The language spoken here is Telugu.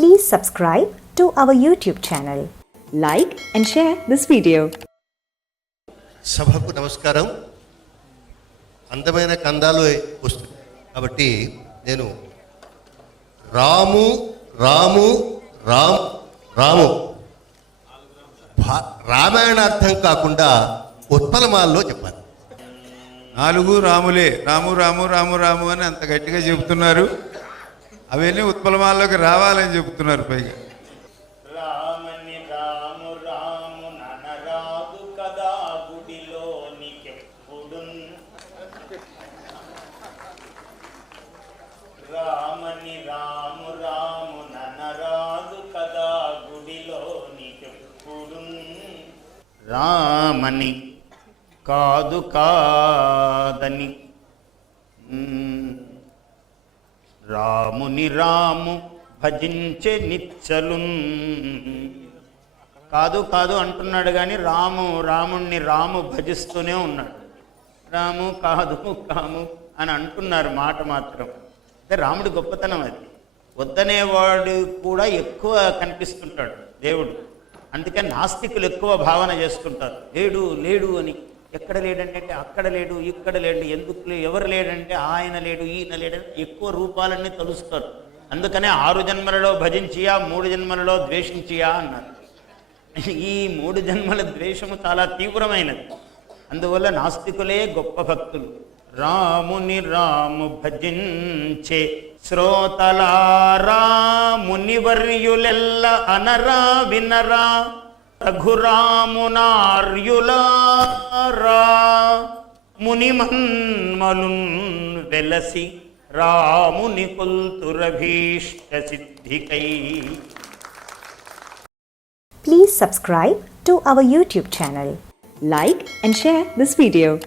Please subscribe to our YouTube channel. Like and share this video. సభకు నమస్కారం. అందమైన కందాలు వస్తుంది. కాబట్టి నేను రాము రాము రామ్ రాము. భా- రామాయణార్థం కాకుండా ఉత్పలమాల్లో చెప్పాలి. నాలుగు రాములే. రాము రాము రాము రాము అని అంత గట్టిగా చెబుతున్నారు. అవన్నీ ఉత్పలమాల్లోకి రావాలని చెబుతున్నారు పైగా. రామని రాము రాము ననరాదు కదా గుడిలోనికెప్పుడు రామని రాము రాము రామని కాదు కాదని. రాముని రాము భజించే నిచ్చలు కాదు కాదు అంటున్నాడు కానీ రాము రాముణ్ణి రాము భజిస్తూనే ఉన్నాడు. రాము కాదు కాము అని అంటున్నారు మాట మాత్రం. అంటే రాముడి గొప్పతనం అది. వద్దనేవాడు కూడా ఎక్కువ కనిపిస్తుంటాడు దేవుడు. అందుకే నాస్తికులు ఎక్కువ భావన చేస్తుంటారు. లేడు లేడు అని. ఎక్కడ లేడంటే అక్కడ లేడు ఇక్కడ లేడు ఎందుకు లే ఎవరు లేడంటే ఆయన లేడు ఈయన లేడని ఎక్కువ రూపాలన్నీ తలుస్తారు. అందుకనే ఆరు జన్మలలో భజించియా మూడు జన్మలలో ద్వేషించియా అన్నారు. ఈ మూడు జన్మల ద్వేషము చాలా తీవ్రమైనది. అందువల్ల నాస్తికులే గొప్ప భక్తులు. రాముని రాము భజించే శ్రోతల రాముని వర్యులెల్ల అనరా వినరా. రఘురామునార్యులారా మునిమన్మలున్ వెలసి రాముని కుల్తురభీష్ట సిద్ధికై Please subscribe to our YouTube channel. Like and share this video.